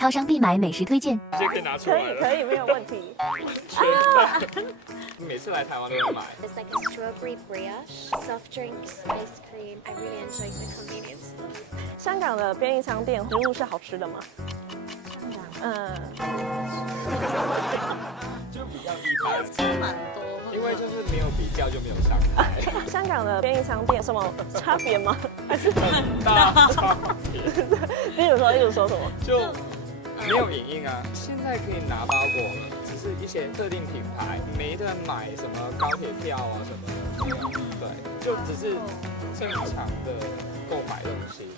超商必买美食推荐。这可以拿出来了。可以，没有问题。每次来台湾都会买。 It's like a strawberry brioche, soft drinks, ice cream. I really enjoy the convenience stores. 香港的便利商店食物是好吃的吗？就比较一般，蛮多。因为就是没有比较就没有伤害。香港的便利商店有什么差别吗？还是很大差别，例如说什么？就没有影印啊。现在可以拿包裹了，只是一些特定品牌，没得买什么高铁票啊什么的。对，就只是正常的购买东西。